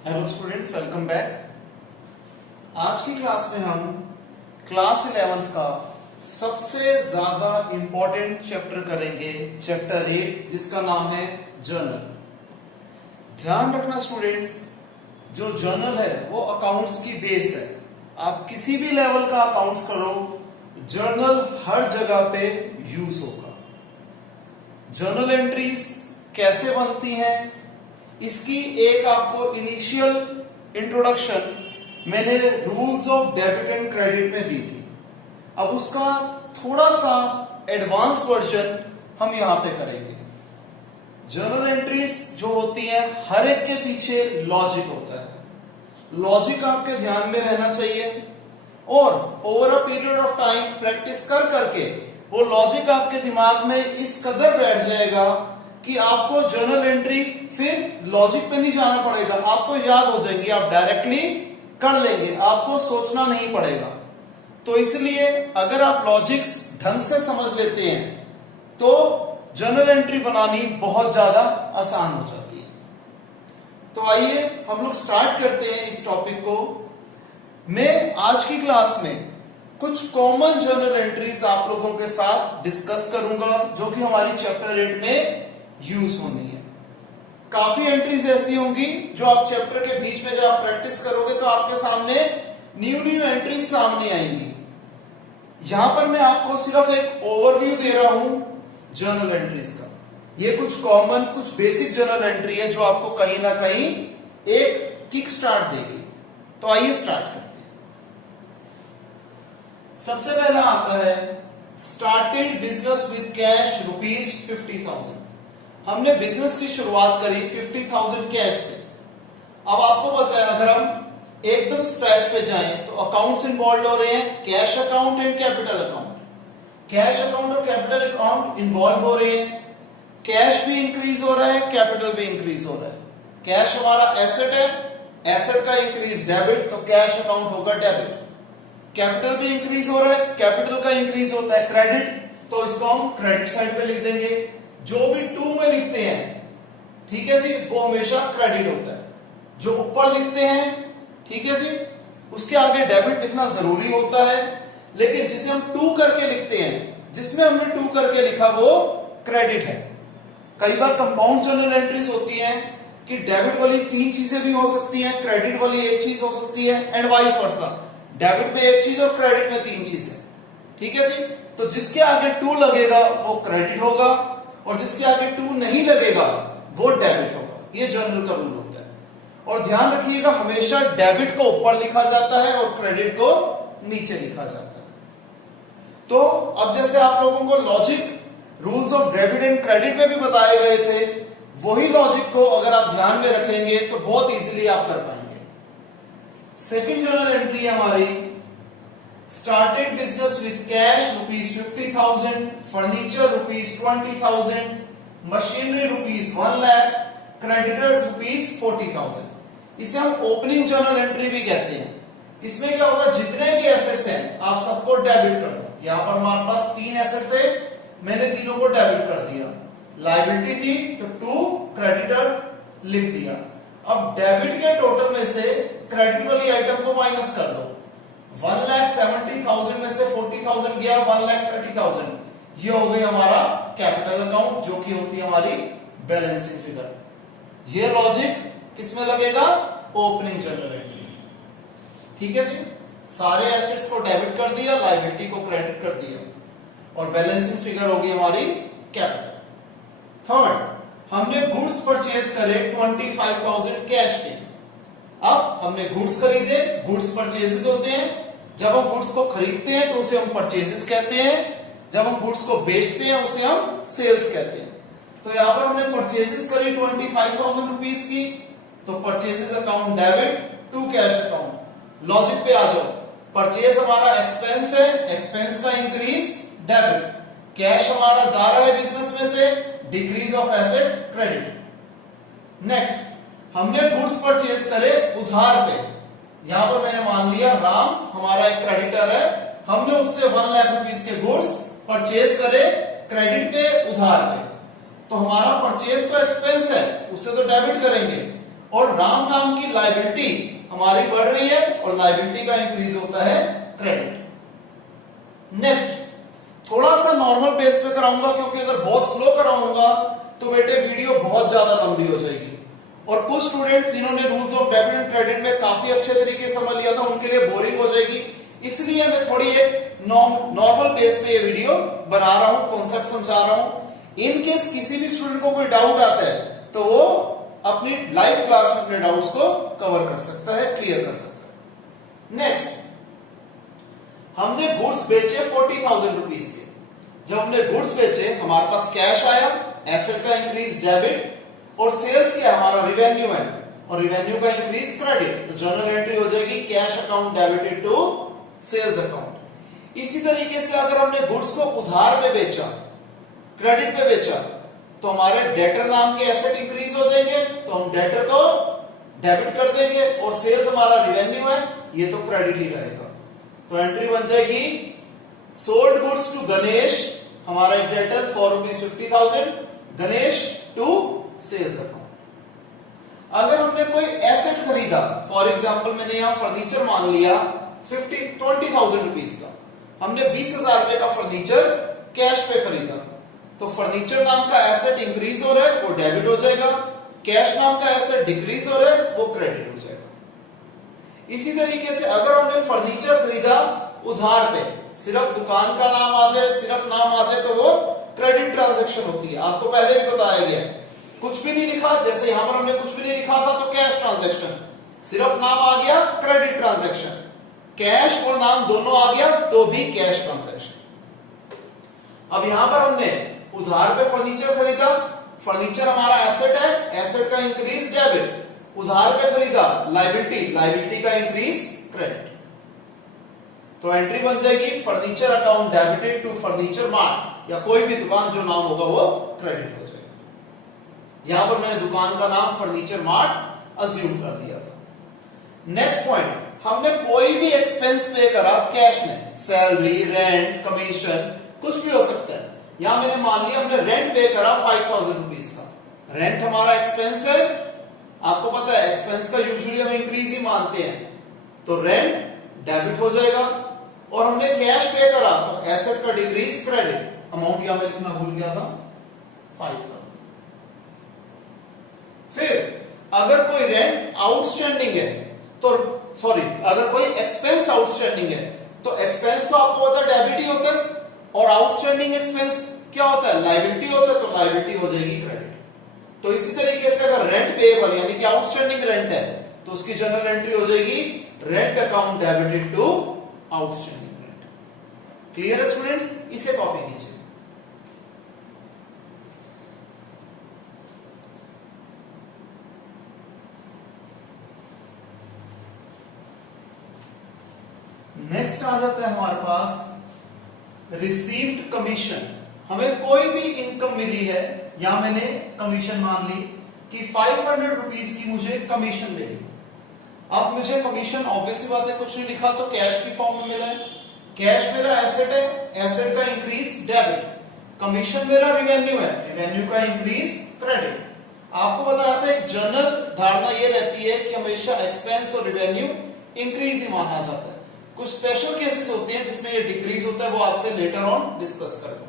Hello students, welcome back. आज की class में हम क्लास 11th का सबसे ज्यादा इंपॉर्टेंट चैप्टर करेंगे, चैप्टर 8, जिसका नाम है जर्नल। ध्यान रखना स्टूडेंट्स, जो जर्नल है वो अकाउंट्स की बेस है। आप किसी भी लेवल का अकाउंट्स करो, जर्नल हर जगह पे यूज होगा। जर्नल एंट्रीज कैसे बनती हैं, इसकी एक आपको इनिशियल इंट्रोडक्शन मैंने rules of debit and credit में दी थी। अब उसका थोड़ा सा एडवांस वर्जन हम यहां पे करेंगे। जर्नल एंट्रीज जो होती हैं, हर एक के पीछे लॉजिक होता है। लॉजिक आपके ध्यान में रहना चाहिए और over a period of time practice कर करके वो लॉजिक आपके दिमाग में इस कदर बैठ जाएगा कि आपको जर्नल एंट्री फिर लॉजिक पे नहीं जाना पड़ेगा, आपको याद हो जाएंगी, आप डायरेक्टली कर लेंगे, आपको सोचना नहीं पड़ेगा। तो इसलिए अगर आप लॉजिक्स ढंग से समझ लेते हैं तो जर्नल एंट्री बनानी बहुत ज्यादा आसान हो जाती है। तो आइए हम लोग स्टार्ट करते हैं इस टॉपिक को। मैं आज की क्लास में कुछ कॉमन जर्नल एंट्रीज आप लोगों के साथ डिस्कस करूंगा जो कि हमारी चैप्टर 8 में यूज होनी है। काफी एंट्रीज ऐसी होंगी जो आप चैप्टर के बीच में जब आप प्रैक्टिस करोगे तो आपके सामने न्यू एंट्रीज सामने आएंगी। यहां पर मैं आपको सिर्फ एक ओवरव्यू दे रहा हूं जर्नल एंट्रीज का। ये कुछ कॉमन, कुछ बेसिक जर्नल एंट्री है जो आपको कहीं ना कहीं एक किक स्टार्ट देगी। तो आइए स्टार्ट करते हैं। सबसे पहला आता है स्टार्टेड बिजनेस विद कैश ₹50,000। हमने बिजनेस की शुरुआत करी 50,000 कैश से। अब आपको पता है अगर हम एकदम स्क्रैच पे जाएं तो अकाउंट्स इन्वॉल्व हो रहे हैं, cash account and capital account. Cash account और कैपिटल अकाउंट इन्वॉल्व हो रहे हैं। कैश भी इंक्रीज हो रहा है, कैपिटल भी इंक्रीज हो रहा है। कैश हमारा एसेट है, एसेट का इंक्रीज डेबिट, तो कैश अकाउंट होगा डेबिट। कैपिटल भी इंक्रीज हो रहा है, कैपिटल का इंक्रीज होता है क्रेडिट, तो इसको हम क्रेडिट साइड पे लिख देंगे। जो भी टू में लिखते हैं, ठीक है जी, वो हमेशा क्रेडिट होता है। जो ऊपर लिखते हैं, ठीक है जी, उसके आगे डेबिट लिखना जरूरी होता है। लेकिन जिसे हम टू करके लिखते हैं, जिसमें हमने टू करके लिखा वो क्रेडिट है। कई बार कंपाउंड जर्नल एंट्रीज होती हैं कि डेबिट वाली 3 चीजें भी हो सकती हैं, क्रेडिट वाली 1 चीज हो सकती है, एंड वाइस वर्सा। डेबिट में 1 चीज और क्रेडिट में 3 चीजें, ठीक है जी। तो जिसके आगे 2 लगेगा वो क्रेडिट होगा और जिसके आगे 2 नहीं लगेगा वो डेबिट होगा। ये जर्नल का रूल होता है। और ध्यान रखिएगा, हमेशा डेबिट को ऊपर लिखा जाता है और क्रेडिट को नीचे लिखा जाता है। तो अब जैसे आप लोगों को logic rules of debit and credit में भी बताए गए थे, वही लॉजिक को अगर आप ध्यान में रखेंगे तो बहुत इजीली आप कर पाएंगे। सेकंड जर्नल एंट्री हमारी started business with cash ₹50,000, furniture ₹20,000, machinery ₹1 lakh, creditors ₹40,000। इसे हम ओपनिंग जर्नल एंट्री भी कहते हैं। इसमें क्या होगा, जितने भी एसेट्स हैं आप सबको डेबिट कर दो। यहां पर हमारे पास 3 एसेट थे, मैंने तीनों को डेबिट कर दिया। लायबिलिटी थी तो 2 क्रेडिटर लिख दिया। अब डेबिट के टोटल में से क्रेडिट वाली आइटम को माइनस कर दो। 1,70,000 में से 40,000 गया, 1,30,000। ये हो गई हमारा कैपिटल अकाउंट जो कि होती है हमारी बैलेंसिंग फिगर। ये लॉजिक किसमें लगेगा, ओपनिंग जर्नल एंट्री, ठीक है जी। सारे एसेट्स को डेबिट कर दिया, लायबिलिटी को क्रेडिट कर दिया और बैलेंसिंग फिगर होगी हमारी कैपिटल। थर्ड, हमने गुड्स परचेज करे 25,000 कैश के। अब हमने गुड्स खरीदे, गुड्स परचेजेस होते हैं। जब हम गुड्स को खरीदते हैं तो उसे हम परचेजेस कहते हैं, जब हम गुड्स को बेचते हैं उसे हम सेल्स कहते हैं। तो यहां पर हमने परचेजेस करी 25,000 रुपीज की, तो purchases account debit, to cash account. Logic पे आ जाओ, परचेज हमारा एक्सपेंस है, एक्सपेंस का इंक्रीज डेबिट, कैश हमारा जा रहा है बिजनेस में से, decrease of asset credit. Next, हमने गुड्स परचेज करे उधार पे। यहां पर मैंने मान लिया राम हमारा एक क्रेडिटर है, हमने उससे 1 लाख रुपीस के गुड्स परचेज करे क्रेडिट पे, उधार पे। तो हमारा परचेज तो एक्सपेंस है, उससे तो डेबिट करेंगे। और राम नाम की लायबिलिटी हमारी बढ़ रही है और लायबिलिटी का इंक्रीज होता है क्रेडिट। नेक्स्ट, थोड़ा सा नॉर्मल बेस पे कराऊंगा क्योंकि अगर बहुत स्लो कराऊंगा तो बेटे वीडियो बहुत ज्यादा लंबी हो जाएगी और कुछ स्टूडेंट्स जिन्होंने rules of debit and credit में काफी अच्छे तरीके से समझ लिया था उनके लिए बोरिंग हो जाएगी, इसलिए मैं थोड़ी एक नॉर्मल बेस पे ये वीडियो बना रहा हूं, कॉन्सेप्ट समझा रहा हूं। इन केस किसी भी स्टूडेंट को कोई डाउट आता है तो वो अपनी लाइव क्लास में अपने डाउट्स को कवर कर सकता है, क्लियर कर सकता है। नेक्स्ट, हमने गुड्स बेचे 40,000 रुपीज के। जब हमने गुड्स बेचे हमारे पास कैश आया, एसेट का इंक्रीज डेबिट, और सेल्स किया हमारा रिवेन्यू है और रिवेन्यू का इंक्रीज क्रेडिट, तो जर्नल एंट्री हो जाएगी cash account debited to sales account. इसी तरीके से अगर हमने गुड्स को उधार पे बेचा, क्रेडिट पे बेचा, तो हमारे डेटर नाम के एसेट इंक्रीज हो जाएंगे, तो हम डेटर को डेबिट कर देंगे और सेल्स हमारा रिवेन्यू है, ये तो क्रेडिट ही रहेगा। तो एंट्री बन जाएगी सोल्ड गुड्स टू गणेश, हमारा एक debtor for ₹50,000, Ganesh to sales account. अगर हमने कोई एसेट खरीदा, फॉर एग्जांपल मैंने यहां फर्नीचर मान लिया 20,000 रुपीज का, हमने 20,000 रुपए का फर्नीचर कैश पे खरीदा, तो फर्नीचर नाम का एसेट इंक्रीज हो रहा है वो डेबिट हो जाएगा, कैश नाम का एसेट डिक्रीज हो रहा है वो क्रेडिट हो जाएगा। इसी तरीके से अगर हमने फर्नीचर खरीदा उधार पे, सिर्फ दुकान का नाम आ जाए, सिर्फ नाम आ जाए, तो वो क्रेडिट ट्रांजैक्शन होती है। आपको पहले भी बताया गया, कुछ भी नहीं लिखा, जैसे यहां पर हमने कुछ भी नहीं लिखा था तो कैश ट्रांजैक्शन, सिर्फ नाम आ गया क्रेडिट ट्रांजैक्शन, कैश और नाम दोनों आ गया तो भी कैश ट्रांजैक्शन। अब यहां पर हमने उधार पे फर्नीचर खरीदा, फर्नीचर हमारा एसेट है, एसेट का इंक्रीज डेबिट, उधार पे खरीदा लायबिलिटी, लायबिलिटी का इंक्रीज क्रेडिट, तो एंट्री बन जाएगी furniture account debited to furniture mart, या कोई भी दुकान जो नाम होगा वो क्रेडिट हो जाएगा। यहां पर मैंने दुकान का नाम फर्नीचर मार्ट अज्यूम कर दिया था। नेक्स्ट पॉइंट, हमने कोई भी एक्सपेंस पे करा कैश में, सैलरी, रेंट, कमीशन, कुछ भी हो सकता है। यहां मैंने मान लिया हमने रेंट पे करा 5,000 रुपीज का, रेंट हमारा एक्सपेंस है, आपको पता है एक्सपेंस का यूजुअली हम इंक्रीज ही मानते हैं, तो रेंट डेबिट हो जाएगा, और हमने कैश पे करा तो एसेट का डिक्रीज क्रेडिट, अमाउंट यहां मैं लिखना भूल गया था 5,000। फिर अगर कोई रेंट आउटस्टैंडिंग है तो सॉरी, अगर कोई एक्सपेंस आउटस्टैंडिंग है तो एक्सपेंस तो आपको पता है डेबिट ही होता है, और आउटस्टैंडिंग एक्सपेंस क्या होता है, लायबिलिटी होता है, तो लायबिलिटी हो जाएगी क्रेडिट। तो इसी तरीके से अगर रेंट पेएबल यानी कि आउटस्टैंडिंग रेंट है तो उसकी जनरल एंट्री हो जाएगी rent account debited to outstanding rent. Clear है स्टूडेंट्स, इसे कॉपी कीजिए। नेक्स्ट आ जाता है हमारे पास रिसीव्ड कमीशन। हमें कोई भी इनकम मिली है, यहां मैंने कमीशन मान ली कि 500 रुपीज की मुझे कमीशन मिली। अब मुझे कमीशन ऑब्वियसली बात है कुछ नहीं लिखा तो कैश की फॉर्म में मिला है, कैश मेरा एसेट है, एसेट का इंक्रीज डेबिट, कमीशन मेरा रिवेन्यू है, रिवेन्यू का इंक्रीज क्रेडिट। आपको बताया था एक जनरल धारणा ये रहती है कि हमेशा एक्सपेंस और रिवेन्यू इंक्रीज ही माना जाता है, कुछ स्पेशल केसेस होते हैं जिसमें ये डिक्रीज होता है, वो आपसे लेटर ऑन डिस्कस करूंगा।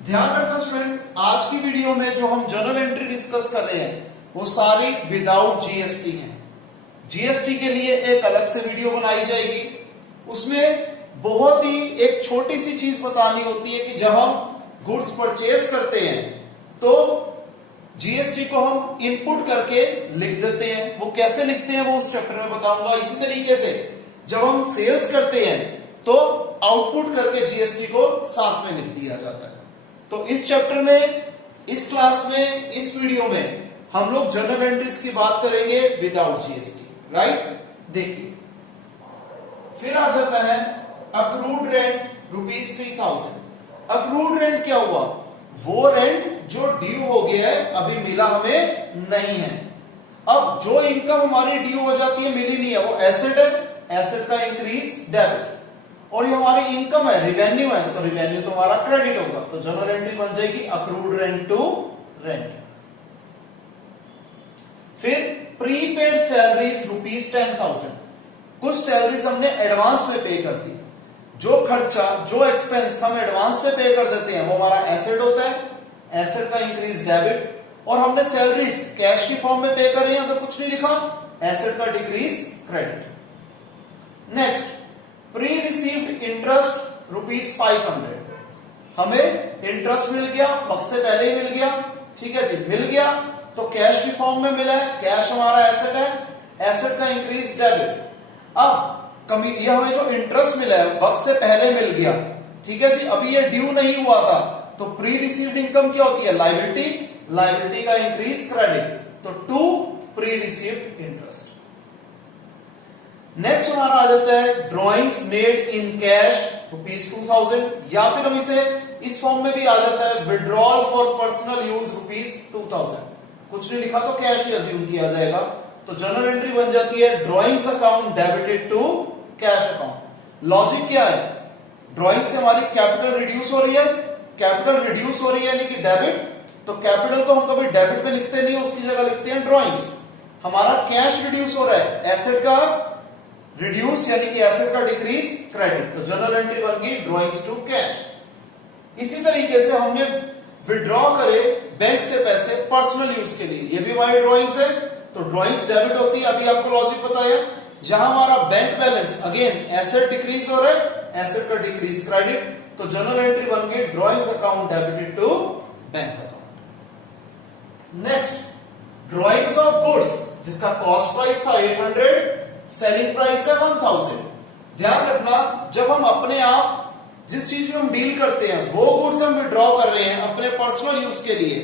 ध्यान रखना स्टूडेंट्स, आज की वीडियो में जो हम जर्नल एंट्री डिस्कस कर रहे हैं वो सारी विदाउट जीएसटी है। जीएसटी के लिए एक अलग से वीडियो बनाई जाएगी, उसमें बहुत ही एक छोटी सी चीज बतानी होती है कि जब हम गुड्स परचेज करते हैं तो जीएसटी को हम इनपुट करके लिख देते हैं, वो कैसे लिखते हैं वो उस चैप्टर में बताऊंगा। इसी तरीके से जब हम सेल्स करते हैं तो आउटपुट करके जीएसटी को साथ में लिख दिया जाता है। तो इस चैप्टर में, इस क्लास में, इस वीडियो में हम लोग जर्नल एंट्रीज की बात करेंगे विदाउट जीएसटी, राइट। देखिए फिर आ जाता है अक्रूड रेंट ₹3,000। अक्रूड रेंट क्या हुआ, वो रेंट जो ड्यू हो गया है, अभी मिला हमें नहीं है। अब जो इनकम हमारी ड्यू हो जाती है, मिली नहीं है, वो एसेट है, एसेट का इंक्रीज डेबिट, और ये हमारी इनकम है, रिवेन्यू है, तो रिवेन्यू तो हमारा क्रेडिट होगा, तो जनरल एंट्री बन जाएगी अक्रूड रेंट टू रेंट। फिर प्रीपेड सैलरीज ₹10,000, कुछ सैलरीज हमने एडवांस में पे कर दी। जो खर्चा, जो एक्सपेंस हम एडवांस में पे कर देते हैं वो हमारा एसेट होता है, एसेट का इंक्रीज डेबिट, और हमने सैलरीज कैश की फॉर्म में पे कर रहे हैं, अगर कुछ नहीं लिखा एसेट का decrease credit. Next, pre received interest ₹500, हमें इंटरेस्ट मिल गया, वक्त से पहले ही मिल गया, ठीक है जी, मिल गया तो कैश की फॉर्म में मिला है, कैश हमारा एसेट है, एसेट का इंक्रीज डेबिट। अब कमी, ये हमें जो इंटरेस्ट मिला है वक्त से पहले मिल गया, ठीक है जी, अभी ये ड्यू नहीं हुआ था, तो प्री रिसीव्ड इनकम क्या होती है, लायबिलिटी, लायबिलिटी का इंक्रीज क्रेडिट, तो to pre received interest. Next हमारा आ जाता है ड्रॉइंग्स मेड इन कैश ₹2,000, या फिर हम इसे इस फॉर्म में भी आ जाता है विड्रॉल फॉर पर्सनल यूज ₹2,000, कुछ नहीं लिखा तो कैश ही अज्यूम किया जाएगा, तो जनरल एंट्री बन जाती है drawings account debited to cash account. Logic क्या है, ड्रॉइंग से हमारी कैपिटल रिड्यूस हो रही है, कैपिटल रिड्यूस हो रही है यानी कि डेबिट, तो कैपिटल को हम कभी डेबिट में लिखते नहीं, उसकी जगह लिखते हैं ड्रॉइंग्स। हमारा कैश रिड्यूस हो रहा है, एसेट का रिड्यूस यानी कि एसेट का डिक्रीज क्रेडिट, तो जनरल एंट्री बन गई ड्रॉइंग्स टू कैश। इसी तरीके से हमने विड्रॉ करे बैंक से पैसे पर्सनल यूज के लिए, ये भी हमारी ड्रॉइंग्स है, तो ड्रॉइंग्स डेबिट होती है। अभी आपको लॉजिक बताया, जहां हमारा bank balance again asset decrease हो रहा है, एसेट का डिक्रीज क्रेडिट, तो जनरल एंट्री बन गई drawings account debited to bank account. Next, drawings of goods, जिसका कॉस्ट प्राइस था 800, सेलिंग प्राइस है 1000। ध्यान रखना, जब हम अपने आप जिस चीज में हम डील करते हैं वो गुड्स हम विड्रॉ कर रहे हैं अपने पर्सनल यूज के लिए,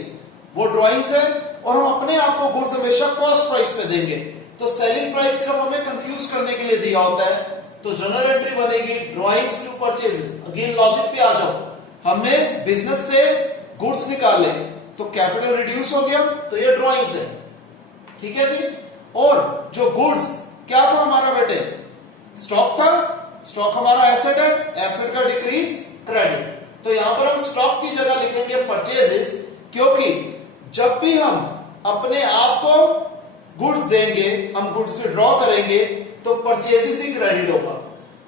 वो ड्रॉइंग्स है, और हम अपने आप को गुड्स हमेशा कॉस्ट प्राइस पे देंगे, तो सेलिंग प्राइस सिर्फ हमें कंफ्यूज करने के लिए दिया होता है, तो जनरल एंट्री बनेगी drawings to purchases. Again logic पे आ जाओ, हमने बिजनेस से गुड्स निकाले तो कैपिटल रिड्यूस हो गया, तो ये ड्रॉइंग्स है, ठीक है जी। और जो गुड्स क्या था हमारा बेटे, स्टॉक था, स्टॉक हमारा एसेट है, एसेट का डिक्रीज क्रेडिट, तो यहां पर हम स्टॉक की जगह लिखेंगे परचेजेस, क्योंकि जब भी हम अपने आप को गुड्स देंगे, हम गुड्स विड्रॉ करेंगे, तो परचेजेस ही क्रेडिट होगा।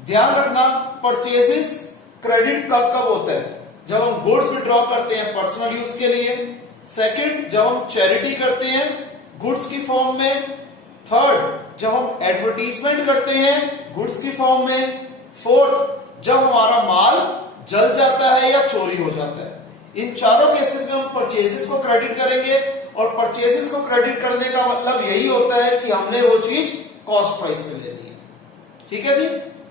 ध्यान रखना, परचेजेस क्रेडिट कब कब होता है, जब हम गुड्स विड्रॉ करते हैं पर्सनल यूज के लिए, सेकंड जब हम चैरिटी करते हैं गुड्स की फॉर्म में, थर्ड जब हम एडवर्टीजमेंट करते हैं गुड्स की फॉर्म में, फोर्थ जब हमारा माल जल जाता है या चोरी हो जाता है। इन चारों केसेस में हम परचेजेस को क्रेडिट करेंगे, और परचेजेस को क्रेडिट करने का मतलब यही होता है कि हमने वो चीज कॉस्ट प्राइस पे ले ली है, ठीक है जी।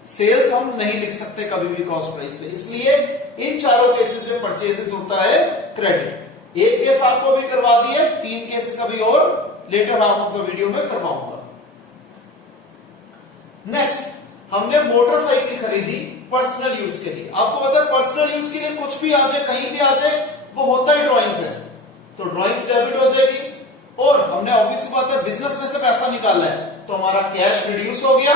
सेल्स हम नहीं लिख सकते कभी भी कॉस्ट प्राइस पे, इसलिए इन चारों केसेस में परचेजेस होता है क्रेडिट। एक केस आपको भी करवा दिए, 3 केसेस अभी और later half of the video में करवाऊंगा। नेक्स्ट, हमने मोटरसाइकिल खरीदी पर्सनल यूज के लिए। आपको पता है पर्सनल यूज के लिए कुछ भी आ जाए, कहीं भी आ जाए, वो होता ही ड्रॉइंग्स है, तो ड्रॉइंग्स डेबिट हो जाएगी। और हमने ऑब्वियस बात है बिजनेस में से पैसा निकालना है, तो हमारा कैश रिड्यूस हो गया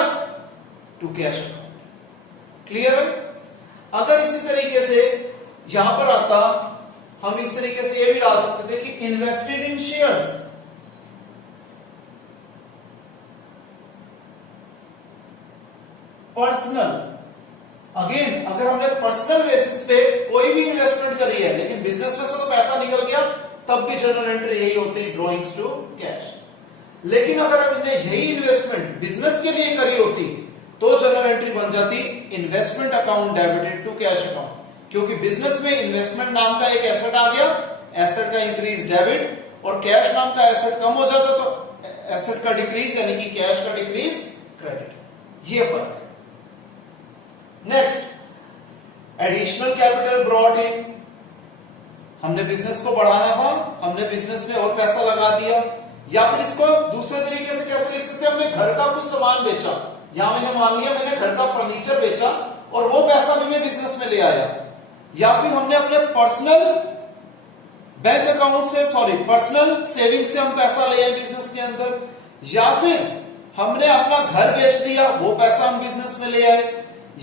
टू कैश अकाउंट। क्लियर है। अगर इसी तरीके से यहां पर आता, हम इस तरीके से ये भी डाल सकते थे कि invested in shares, personal. Again अगर हमने पर्सनल बेसिस पे कोई भी इन्वेस्टमेंट करी है, लेकिन बिजनेस में से तो पैसा निकल गया, तब भी जनरल एंट्री यही होती है ड्रॉइंग्स टू कैश। लेकिन अगर हमने यही इन्वेस्टमेंट बिजनेस के लिए करी होती, तो जनरल एंट्री बन जाती investment account debited to cash account, क्योंकि बिजनेस में इन्वेस्टमेंट नाम का एक एसेट आ गया, एसेट का इंक्रीज डेबिट, और कैश नाम का एसेट कम हो जाता तो एसेट का डिक्रीज यानी कि कैश का डिक्रीज क्रेडिट। ये फर्क है। Next, additional capital brought in, हमने बिजनेस को बढ़ाना था, हमने बिजनेस में और पैसा लगा दिया, या फिर इसको दूसरे तरीके से कैसे लिख सकते हैं, हमने घर का कुछ सामान बेचा, यहां मैंने मान लिया मैंने घर का फर्नीचर बेचा और वो पैसा भी मैं बिजनेस में ले आया, या फिर हमने अपने पर्सनल बैंक अकाउंट से, सॉरी पर्सनल सेविंग से हम पैसा ले आए बिजनेस के अंदर, या फिर हमने अपना घर बेच दिया, वो पैसा हम बिजनेस में ले आए,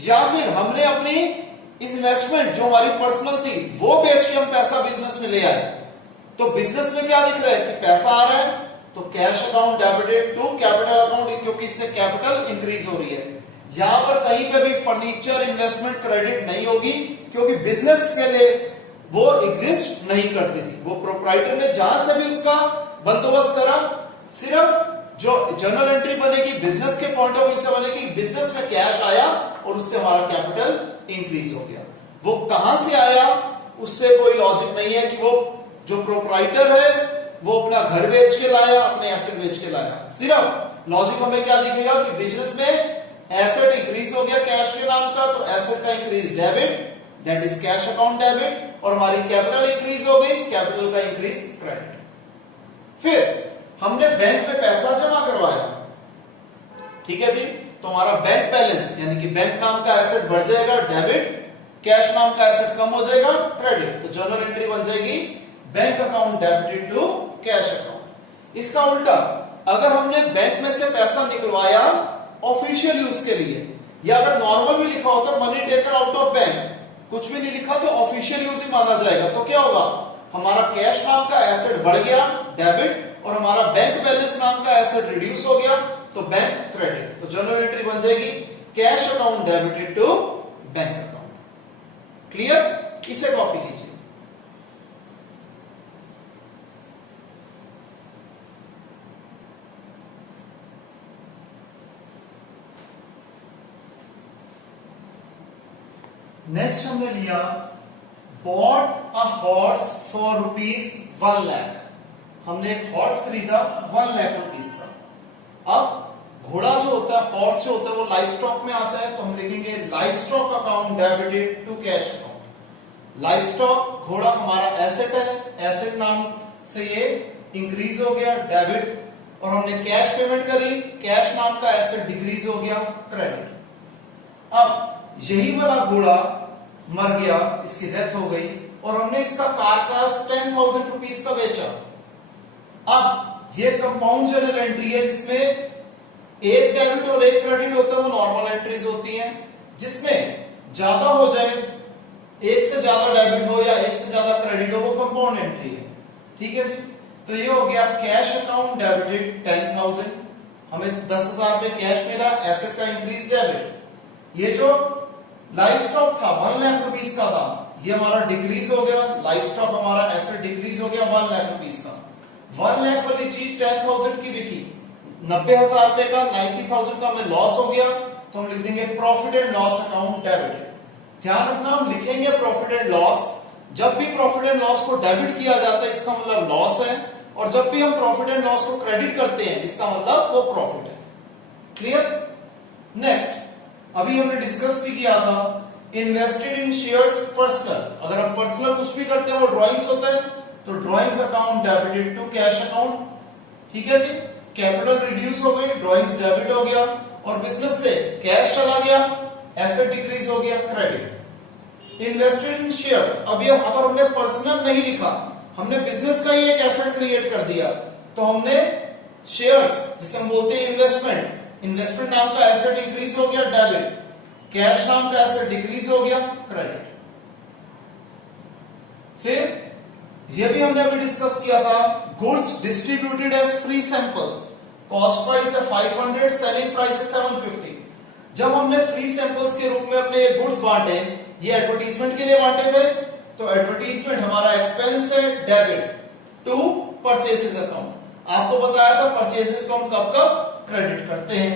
या फिर हमने अपनी इन्वेस्टमेंट जो हमारी पर्सनल थी वो बेच के हम पैसा बिजनेस में ले आए। तो बिजनेस में क्या दिख रहा है कि पैसा आ रहा है, तो cash account debited to capital account, क्योंकि इससे कैपिटल इंक्रीज हो रही है। यहां पर कहीं पे भी फर्नीचर इन्वेस्टमेंट क्रेडिट नहीं होगी, क्योंकि बिजनेस के लिए वो एग्जिस्ट नहीं करती थी। वो प्रोप्राइटर ने जहां से भी उसका बंदोबस्त करा, सिर्फ जो जर्नल एंट्री बनेगी बिजनेस के पॉइंट ऑफ व्यू से बनेगी, बिजनेस में कैश आया और उससे हमारा कैपिटल इंक्रीज हो गया। वो कहां से आया उससे कोई लॉजिक नहीं है कि वो जो प्रोप्राइटर है वो अपना घर बेच के लाया, अपने एसेट बेच के लाया। सिर्फ लॉजिक हमें क्या दिखेगा कि बिजनेस में एसेट इंक्रीज हो गया कैश के नाम का, तो एसेट का increase debit, that is cash account debit, और हमारी कैपिटल इंक्रीज हो गई, कैपिटल का इंक्रीज क्रेडिट। फिर हमने बैंक में पैसा जमा करवाया, ठीक है जी, तो हमारा बैंक बैलेंस यानी कि बैंक नाम का एसेट बढ़ जाएगा डेबिट, कैश नाम का एसेट कम हो जाएगा क्रेडिट, तो जर्नल एंट्री बन जाएगी bank account debited to cash account. इसका उल्टा, अगर हमने बैंक में से पैसा निकलवाया ऑफिशियल यूज के लिए, या अगर नॉर्मल भी लिखा होता money taken out of bank, कुछ भी नहीं लिखा तो ऑफिशियल यूज ही माना जाएगा, तो क्या होगा, हमारा कैश नाम का एसेट बढ़ गया डेबिट, और हमारा बैंक बैलेंस नाम का एसेट रिड्यूस हो गया, तो बैंक क्रेडिट, तो जर्नल एंट्री बन जाएगी cash account debited to bank account. Clear? इसे कॉपी कीजिए। नेक्स्ट हमने लिया bought a horse for ₹1 lakh. हमने एक हॉर्स खरीदा 1 लाख रुपीस का। अब घोड़ा जो होता है, हॉर्स जो होता है, वो लाइफ स्टॉक में आता है, तो हम लिखेंगे livestock account debited to cash account. Livestock घोड़ा हमारा एसेट है, एसेट नाम से ये इंक्रीज हो गया डेबिट, और हमने कैश पेमेंट करी, कैश नाम का एसेट डिक्रीज हो गया क्रेडिट। अब यही वाला घोड़ा मर गया, इसकी डेथ हो गई, और हमने इसका कारकास 10,000 रुपीस का बेचा। अब ये कंपाउंड जर्नल एंट्री है, जिसमें एक डेबिट और एक क्रेडिट होता है, वो नॉर्मल एंट्रीज होती हैं। जिसमें ज्यादा हो जाए, एक से ज्यादा डेबिट हो या एक से ज्यादा क्रेडिट हो, वो कंपाउंड एंट्री है। ठीक है जी, तो ये हो गया कैश अकाउंट डेबिटेड 10,000, हमें 10,000 रुपए कैश मिला, एसेट का इंक्रीज डेबिट। ये जो लाइफ स्टॉक था 1 लाख रुपीस का था, ये हमारा डिक्रीज हो गया, लाइफ स्टॉक हमारा एसेट डिक्रीज हो गया 1 लाख रुपीस का। 1 लाख वाली चीज 10,000 की बिकी, 90,000 रुपए का 90,000 का हमें लॉस हो गया, तो हम लिख देंगे profit and loss account debited. ध्यान रखना, हम लिखेंगे प्रॉफिट एंड लॉस, जब भी प्रॉफिट एंड लॉस को डेबिट किया जाता है इसका मतलब लॉस है, और जब भी हम प्रॉफिट एंड लॉस को क्रेडिट करते हैं इसका मतलब वो प्रॉफिट है। क्लियर? नेक्स्ट, अभी हमने डिस्कस भी किया था इन्वेस्टेड इन शेयर्स पर्सनल। अगर हम पर्सनल कुछ भी करते हैं वो ड्रॉइंग्स होता है, तो drawings account debited to cash account. ठीक है जी, कैपिटल रिड्यूस हो गई, ड्रॉइंग्स डेबिट हो गया, और बिजनेस से कैश चला गया, एसेट डिक्रीज हो गया क्रेडिट। इन्वेस्टेड इन शेयर्स, अभी अगर हमने पर्सनल नहीं लिखा, हमने बिजनेस का ही एक एसेट क्रिएट कर दिया, तो हमने शेयर्स, जिसे हम बोलते हैं इन्वेस्टमेंट, इन्वेस्टमेंट नाम का एसेट इंक्रीज हो गया डेबिट, कैश नाम का एसेट डिक्रीज हो गया क्रेडिट। फिर ये भी हमने अभी डिस्कस किया था, goods distributed as free samples, cost price है 500, सेलिंग प्राइस है 750। जब हमने फ्री सैंपल्स के रूप में अपने गुड्स बांटे, ये एडवर्टीजमेंट के लिए बांटे थे, तो एडवर्टीजमेंट हमारा एक्सपेंस है डेबिट टू परचेसेस अकाउंट। आपको बताया था परचेसेस को हम कब कब क्रेडिट करते हैं,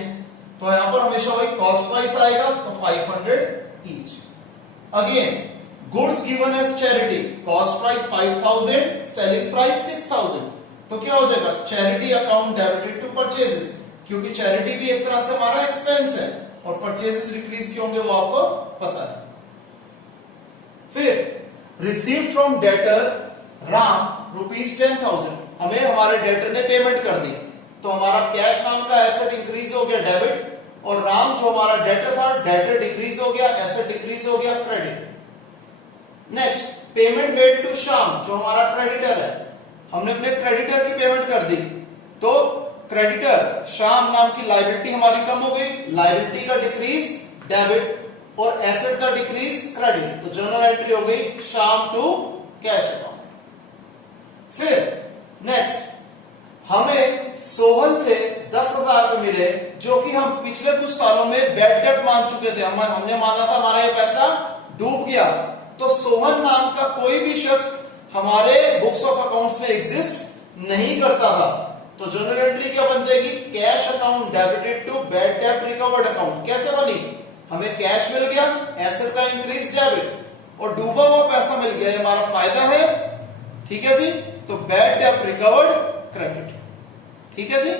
तो यहां पर हमेशा वही कॉस्ट प्राइस आएगा, तो 500 each. Again goods given as charity, cost price 5,000, selling price 6,000, तो क्या हो जाएगा charity account debited to purchases, क्योंकि चैरिटी भी एक तरह से हमारा एक्सपेंस है, और परचेसेस डिक्रीज क्यों होंगे वो आपको पता है। फिर रिसीव फ्रॉम डेटर राम ₹10,000, हमें हमारे डेटर ने पेमेंट कर दी, तो हमारा कैश नाम का एसेट इंक्रीज हो गया डेबिट, और राम जो हमारा डेटर था, डेटर डिक्रीज हो गया, एसेट डिक्रीज हो गया credit. Next, payment made to Shyam, जो हमारा क्रेडिटर है, हमने अपने क्रेडिटर की पेमेंट कर दी, तो क्रेडिटर श्याम नाम की लायबिलिटी हमारी कम हो गई, लायबिलिटी का डिक्रीज डेबिट, और एसेट का डिक्रीज क्रेडिट, तो जर्नल एंट्री हो गई श्याम टू कैश अकाउंट। फिर नेक्स्ट, हमें पे मिले जो कि हम पिछले कुछ सालों में बैड डेट मान चुके थे, हमने माना था हमारा ये पैसा डूब गया, तो सोहन नाम का कोई भी शख्स हमारे बुक्स ऑफ अकाउंट्स में एग्जिस्ट नहीं करता था। तो जर्नल एंट्री क्या बन जाएगी, cash account debited to bad debt recovered account. कैसे बनी, हमें कैश मिल गया, एसेट का इंक्रीज डेबिट, और डूबा हुआ पैसा मिल गया, हमारा फायदा है, ठीक है जी। तो बैड डेट रिकवर्ड क्रेडिट, ठीक है जी,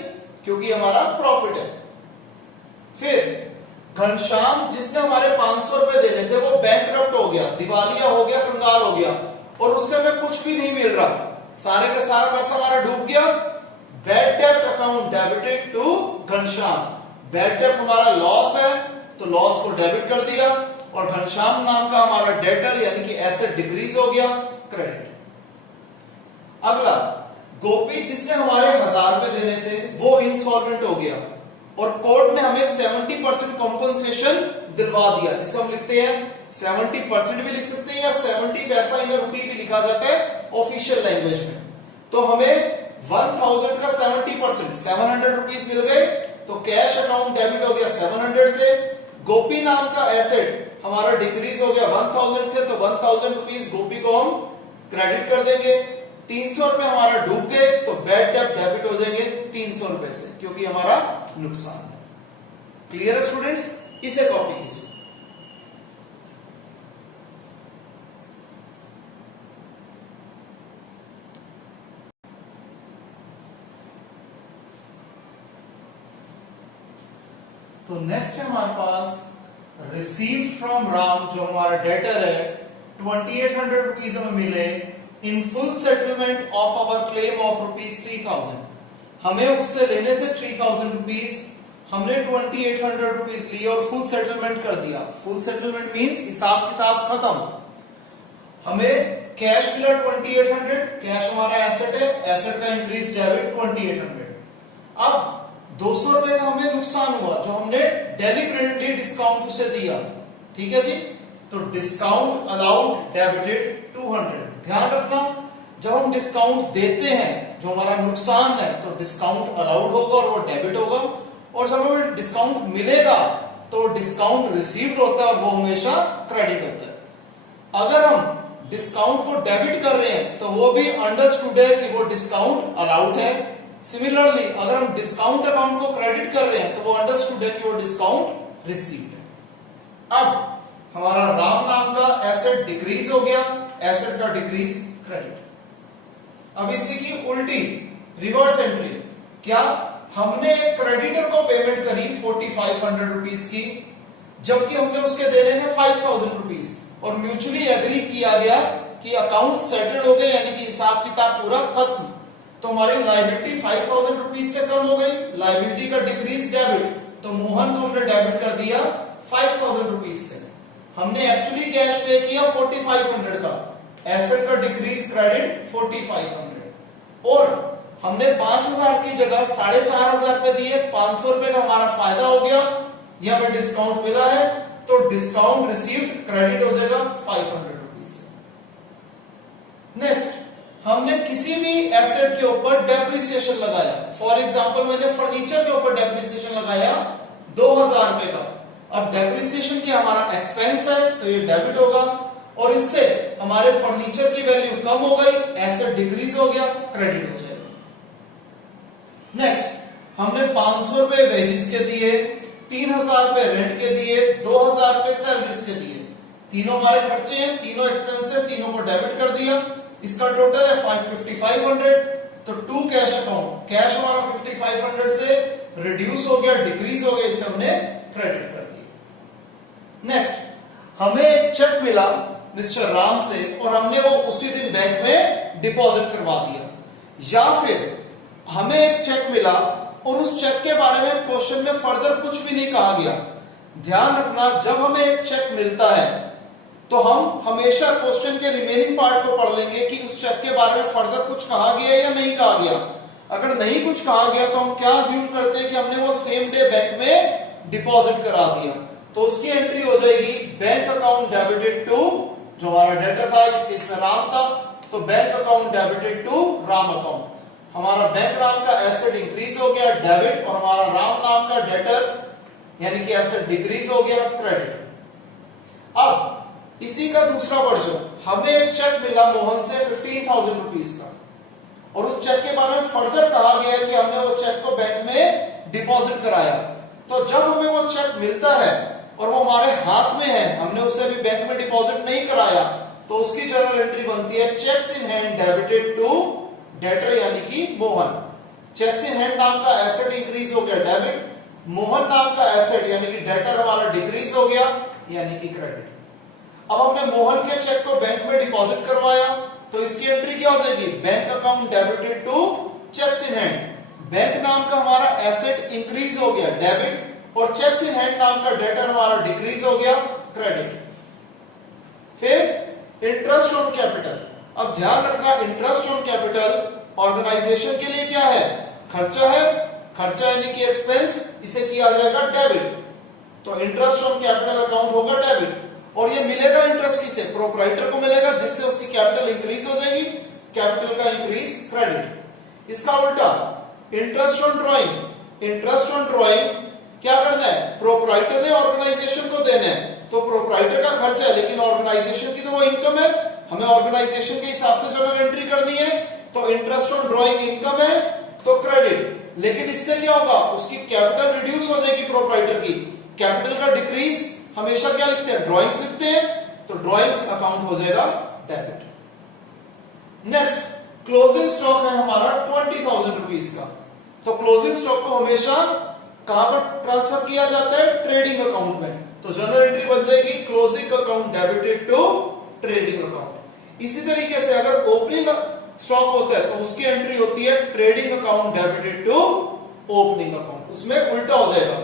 क्योंकि हमारा प्रॉफिट है। फिर घनश्याम जिसने हमारे 500 रुपए देने थे वो बैंकक्रप्ट हो गया, दिवालिया हो गया, कंगाल हो गया, और उससे हमें कुछ भी नहीं मिल रहा, सारे का सारा पैसा हमारा डूब गया। Bad debt account debited to Ghanshyam, bad debt हमारा लॉस है तो लॉस को डेबिट कर दिया, और घनश्याम नाम का हमारा डेटर यानी कि एसेट डिक्रीज हो गया, क्रेडिट। अगला, गोपी जिसने हमारे 1000 रुपए देने थे वो इंसॉल्वेंट हो गया, और कोर्ट ने हमें 70% कॉम्पनसेशन दिलवा दिया, जिसे हम लिखते हैं 70% भी लिख सकते हैं, या 70 पैसा इन रुपी भी लिखा जाता है ऑफिशियल लैंग्वेज में। तो हमें 1000 का 70% 700 रुपीज मिल गए, तो कैश अकाउंट डेबिट हो गया 700 से। गोपी नाम का एसेट हमारा डिक्रीज हो गया 1000 से, तो 1000 रुपीज गोपी को हम क्रेडिट कर देंगे। 300 रुपए हमारा डूब गए, तो बैड डेट डेबिट हो जाएंगे 300 रुपए से, क्योंकि हमारा नुकसान है। क्लियर है स्टूडेंट्स, इसे कॉपी कीजिए। तो नेक्स्ट है हमारे पास रिसीव फ्रॉम राम, जो हमारा डेटर है, 2800 रुपीज हमें मिले in full settlement of our claim of ₹3000। हमें उससे लेने थे 3000 रुपीज, हमने 2800 रुपीज लिए और फुल सेटलमेंट कर दिया। फुल सेटलमेंट मींस हिसाब किताब खत्म। हमें कैश मिला 2800, कैश हमारा एसेट है, एसेट का इंक्रीज डेबिट 2800। अब 200 रुपए का हमें नुकसान हुआ जो हमने डेलिबरेटली डिस्काउंट उसे दिया, ठीक है जी। तो डिस्काउंट अलाउड डेबिटेड 200। ध्यान रखना, जब हम डिस्काउंट देते हैं जो हमारा नुकसान है तो डिस्काउंट अलाउड होगा और वो डेबिट होगा, और जब हमें डिस्काउंट मिलेगा तो डिस्काउंट रिसीव्ड होता है और वो हमेशा क्रेडिट होता है। अगर हम डिस्काउंट को डेबिट कर रहे हैं तो वो भी अंडरस्टूड है कि वो डिस्काउंट अलाउड है। सिमिलरली अगर हम डिस्काउंट अकाउंट को क्रेडिट कर रहे हैं तो वो अंडरस्टूड है कि वो डिस्काउंट रिसीव्ड है। अब हमारा राम नाम का एसेट डिक्रीज हो गया, एसेट का डिक्रीज क्रेडिट। अब इसी की उल्टी रिवर्स एंट्री, क्या हमने क्रेडिटर को पेमेंट करी 4500 रुपीज की, जबकि हमने उसके देने हैं 5000 रुपीज, और म्यूचुअली एग्री किया गया कि अकाउंट सेटल हो गए, यानी कि हिसाब किताब पूरा खत्म। तो हमारी लायबिलिटी 5000 रुपीज से कम हो गई, लायबिलिटी का डिक्रीज डेबिट, तो मोहन को हमने डेबिट कर दिया 5000 रुपीज से। हमने एक्चुअली कैश पे किया 4500 का, एसेट का डिक्रीज क्रेडिट 4500, और हमने 5000 की जगह 4500 पे दिए, 500 रुपए का हमारा फायदा हो गया, ये हमें डिस्काउंट मिला है, तो डिस्काउंट रिसीव्ड क्रेडिट हो जाएगा 500 रुपीज से। नेक्स्ट, हमने किसी भी एसेट के ऊपर डेप्रिसिएशन लगाया, फॉर एग्जांपल मैंने फर्नीचर के ऊपर डेप्रिसिएशन लगाया 2000 रुपए का। अब डेप्रिसिएशन की हमारा एक्सपेंस है तो ये डेबिट होगा, और इससे हमारे फर्नीचर की वैल्यू कम हो गई, एसेट डिक्रीज हो गया, क्रेडिट हो जाएगा। नेक्स्ट, हमने 500 रुपए वेजेस के दिए, 3000 रुपए रेंट के दिए, 2000 रुपए सैलरीज के दिए, तीनों हमारे खर्चे हैं, तीनों एक्सपेंस है, तीनों को डेबिट कर दिया। इसका टोटल है 5500, तो टू कैश अकाउंट, कैश हमारा 5500 से रिड्यूस हो गया, डिक्रीज हो गया, इसे हमने क्रेडिट कर दिया। नेक्स्ट, हमें एक चेक मिला मिस्टर राम से और हमने वो उसी दिन बैंक में डिपॉजिट करवा दिया, या फिर हमें एक चेक मिला और उस चेक के बारे में क्वेश्चन में फर्दर कुछ भी नहीं कहा गया। ध्यान रखना, जब हमें एक चेक मिलता है तो हम हमेशा क्वेश्चन के रिमेनिंग पार्ट को पढ़ लेंगे कि उस चेक के बारे में फर्दर कुछ कहा गया या नहीं कहा गया। अगर नहीं कुछ कहा गया तो हम क्या अज्यूम करते हैं कि हमने वो सेम डे बैंक में डिपॉजिट करा दिया, तो उसकी एंट्री हो जाएगी बैंक अकाउंट डेबिटेड टू, जो हमारा डेटर था इस केस में राम था, तो bank account debited to Ram account. हमारा बैंक नाम का एसेट इंक्रीज हो गया डेबिट, और हमारा राम नाम का डेटर यानी कि एसेट डिक्रीज हो गया क्रेडिट। अब इसी का दूसरा वर्जन, हमें एक चेक मिला मोहन से 15,000 रुपीज का, और उस चेक के बारे में फर्दर कहा गया कि हमने वो चेक को बैंक में डिपॉजिट कराया। तो जब हमें वो चेक मिलता है और वो हमारे हाथ में है, हमने उसे अभी बैंक में डिपॉजिट नहीं कराया, तो उसकी जर्नल एंट्री बनती है cheques in hand debited to debtor यानी कि मोहन। चेक्स इन हैंड नाम का एसेट इंक्रीज हो गया डेबिट, मोहन नाम का एसेट यानी कि डेटर हमारा डिक्रीज हो गया यानी कि क्रेडिट। अब हमने मोहन के चेक को बैंक में डिपॉजिट करवाया, तो इसकी एंट्री क्या हो जाएगी, bank account debited to cheques in hand. Bank नाम का हमारा एसेट इंक्रीज हो गया डेबिट, और चेक्स इन हैंड नाम का डेटर हमारा डिक्रीज हो गया क्रेडिट। फिर इंटरेस्ट ऑन कैपिटल। अब ध्यान रखना, इंटरेस्ट ऑन कैपिटल ऑर्गेनाइजेशन के लिए क्या है, खर्चा है, खर्चा यानी कि एक्सपेंस, इसे किया जाएगा डेबिट, तो इंटरेस्ट ऑन कैपिटल अकाउंट होगा डेबिट। और ये मिलेगा इंटरेस्ट किसे, प्रोप्राइटर को मिलेगा, जिससे उसकी कैपिटल इंक्रीज हो जाएगी, कैपिटल का इंक्रीज क्रेडिट। इसका उल्टा interest on drawing. Interest on drawing क्या करना है, प्रोप्राइटर ने ऑर्गेनाइजेशन को देना है, तो प्रोप्राइटर का खर्चा है, लेकिन ऑर्गेनाइजेशन की तो वो इनकम है, हमें ऑर्गेनाइजेशन के हिसाब से जर्नल एंट्री करनी है, तो इंटरेस्ट ऑन ड्राइंग इनकम है तो क्रेडिट। लेकिन इससे क्या होगा, उसकी कैपिटल रिड्यूस हो जाएगी प्रोप्राइटर की, कैपिटल का डिक्रीज हमेशा क्या लिखते हैं, ड्राइंग्स लिखते हैं, तो ड्राइंग्स अकाउंट हो जाएगा डेबिट। नेक्स्ट क्लोजिंग स्टॉक है हमारा 20,000 रुपीज का, तो क्लोजिंग स्टॉक को हमेशा कहां पर ट्रांसफर किया जाता है, ट्रेडिंग अकाउंट में, तो जनरल एंट्री बन जाएगी closing account debited to trading account. इसी तरीके से अगर ओपनिंग स्टॉक होता है तो उसकी एंट्री होती है trading account debited to opening account, उसमें उल्टा हो जाएगा।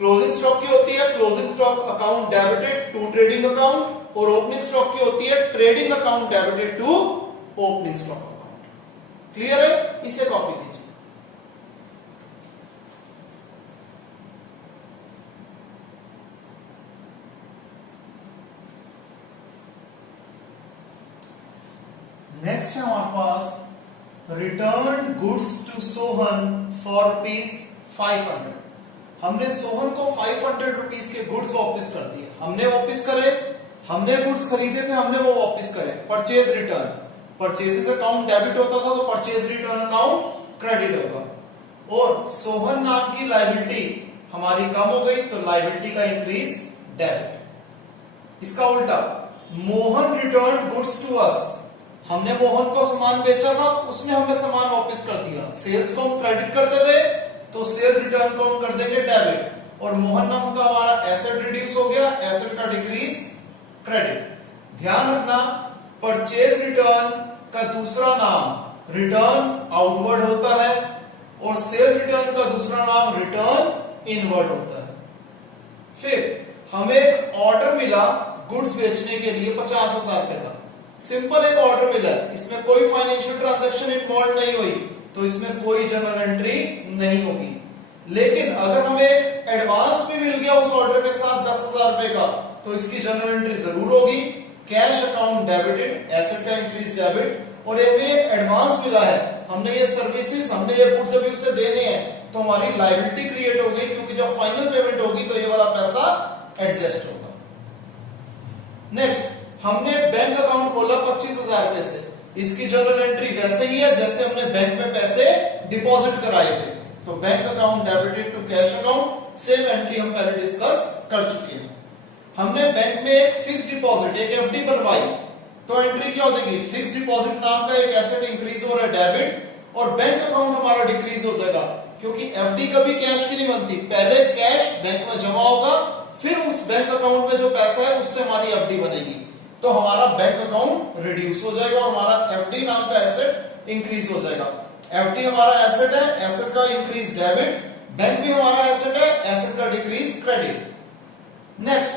क्लोजिंग स्टॉक की होती है closing stock account debited to trading account, और ओपनिंग स्टॉक की होती है trading account debited to opening stock account. Clear है, इसे कॉपी कीजिए। नेक्स्ट है हमारे पास return goods to Sohan for ₹500। हमने सोहन को 500 रुपीज के गुड्स वापस कर दिए, हमने वापस करे, हमने गुड्स खरीदे थे, हमने वो वापस करे। Purchase return, purchases account debit होता था, तो परचेज रिटर्न अकाउंट क्रेडिट होगा। और सोहन नाम की लायबिलिटी हमारी कम हो गई, तो लायबिलिटी का इंक्रीज डेबिट। इसका उल्टा Mohan return goods to us, हमने मोहन को सामान बेचा था, उसने हमें सामान वापस कर दिया, सेल्स को हम क्रेडिट करते थे, तो सेल्स रिटर्न को हम कर देंगे डेबिट, और मोहन नाम का हमारा एसेट रिड्यूस हो गया, एसेट का डिक्रीज क्रेडिट। ध्यान रखना, परचेज रिटर्न का दूसरा नाम रिटर्न आउटवर्ड होता है, और सेल्स रिटर्न का दूसरा नाम रिटर्न इनवर्ड होता है। फिर हमें एक ऑर्डर मिला गुड्स बेचने के लिए 50,000 रुपए का, सिंपल एक ऑर्डर मिला, इसमें कोई फाइनेंशियल ट्रांजैक्शन इन्वॉल्व नहीं हुई, तो इसमें कोई जनरल एंट्री नहीं होगी। लेकिन अगर हमें एक एडवांस भी मिल गया उस ऑर्डर के साथ 10,000 रुपए का, तो इसकी जनरल एंट्री जरूर होगी, कैश अकाउंट डेबिटेड, एसेट का इंक्रीज डेबिट। और एक एडवांस मिला है, हमने ये सर्विसेज, हमने ये गुड्स अभी उसे देने हैं, तो हमारी लायबिलिटी क्रिएट हो गई, क्योंकि जब फाइनल पेमेंट होगी तो ये वाला पैसा एडजस्ट होगा। नेक्स्ट, हमने बैंक अकाउंट खोला 25,000 रुपए से, इसकी जनरल एंट्री वैसे ही है जैसे हमने बैंक में पैसे डिपॉजिट कराए थे, तो bank account debited to cash account, same entry हम पहले डिस्कस कर चुके हैं। हमने बैंक में एक फिक्स डिपॉजिट, एक एफडी बनवाई, तो एंट्री क्या हो जाएगी, फिक्स डिपॉजिट नाम का एक एसेट इंक्रीज हो रहा है डेबिट, और बैंक अकाउंट हमारा डिक्रीज हो जाएगा, क्योंकि एफडी कभी कैश की नहीं बनती, पहले कैश बैंक में जमा होगा, फिर उस बैंक अकाउंट में जो पैसा है उससे हमारी एफडी बनेगी, तो हमारा बैंक अकाउंट रिड्यूस हो जाएगा और हमारा एफडी नाम का एसेट इंक्रीज हो जाएगा। एफडी हमारा एसेट है, एसेट का इंक्रीज डेबिट, बैंक भी हमारा एसेट है, एसेट का decrease credit. Next,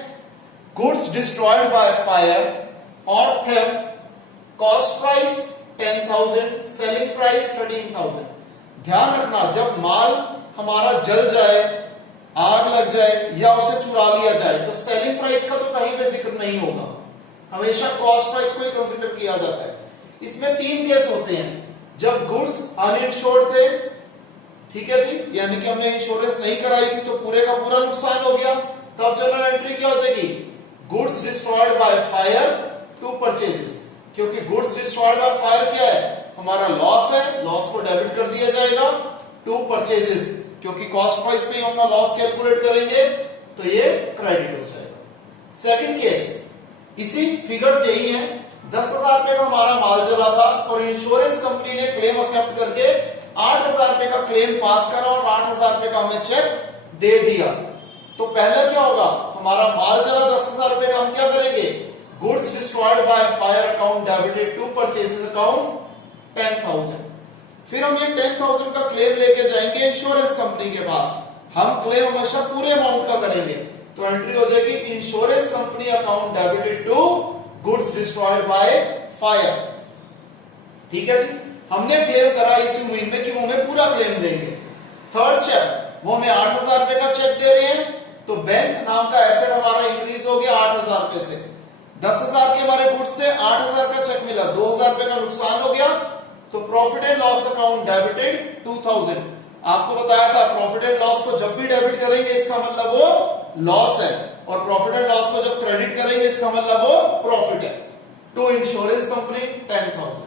goods destroyed by fire और theft, cost price 10,000, selling price 13,000। ध्यान रखना, जब माल हमारा जल जाए, आग लग जाए या उसे चुरा लिया जाए, तो सेलिंग प्राइस का तो कहीं पे जिक्र नहीं होगा, हमेशा कॉस्ट प्राइस को ही कंसिडर किया जाता है। इसमें 3 केस होते हैं, जब गुड्स अनइंश्योर्ड थे, ठीक है जी, यानी कि हमने इंश्योरेंस नहीं कराई थी तो पूरे का पूरा नुकसान हो गया, तब जनरल एंट्री क्या हो जाएगी, goods destroyed by fire to purchases, क्योंकि गुड्स डिस्ट्रॉयड बाय फायर क्या है, हमारा लॉस है, लॉस को डेबिट कर दिया जाएगा, टू परचेजेस क्योंकि कॉस्ट प्राइस पे हम अपना लॉस कैलकुलेट करेंगे तो ये क्रेडिट हो जाएगा। सेकंड केस, इसी फिगर्स यही है, 10,000 रुपए का हमारा माल चला था और इंश्योरेंस कंपनी ने क्लेम एक्सेप्ट करके 8,000 रुपए का क्लेम पास करा और 8,000 रुपए का हमें चेक दे दिया। तो पहले क्या होगा, हमारा माल चला 10,000 रुपए का, हम क्या करेंगे, goods destroyed by fire account debited to purchases account 10,000। फिर हम ये 10,000 का क्लेम लेके जाएंगे इंश्योरेंस कंपनी के पास, हम क्लेम हमेशा पूरे अमाउंट का करेंगे, तो एंट्री हो जाएगी insurance company account debited to goods destroyed by fire. ठीक है जी, हमने क्लेम करा इसी उम्मीद में कि वो हमें पूरा क्लेम देंगे। थर्ड स्टेप, वो हमें 8,000 रुपए का चेक दे रहे हैं, तो बैंक नाम का एसेट हमारा इंक्रीज हो गया 8,000 रुपए से, 10,000 के हमारे गुड्स से 8,000 का चेक मिला, 2,000 रुपए का नुकसान हो गया, तो profit and loss account debited 2,000। आपको बताया था प्रॉफिट एंड लॉस को जब भी डेबिट करेंगे इसका मतलब वो लॉस है, और प्रॉफिट एंड लॉस को जब क्रेडिट करेंगे इसका मतलब वो प्रॉफिट है, टू इंश्योरेंस कंपनी 10,000।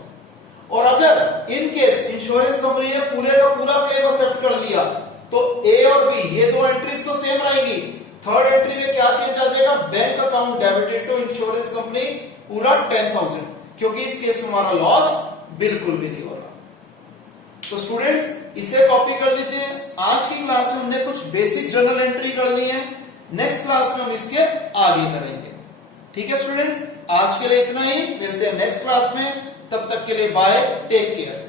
और अगर इन केस इंश्योरेंस कंपनी ने पूरे का पूरा क्लेम एक्सेप्ट कर लिया तो ए और बी ये दो एंट्रीज तो सेम रहेगी, थर्ड एंट्री में क्या चेंज आ जाएगा, bank account debited to insurance company पूरा 10,000, क्योंकि इस केस में हमारा लॉस बिल्कुल भी नहीं हो रहा। तो स्टूडेंट्स इसे कॉपी कर लीजिए। आज की क्लास में हमने कुछ बेसिक जर्नल एंट्री कर ली है, नेक्स्ट क्लास में हम इसके आगे करेंगे। ठीक है स्टूडेंट्स, आज के लिए इतना ही, मिलते हैं नेक्स्ट क्लास में, तब तक के लिए बाय, टेक केयर।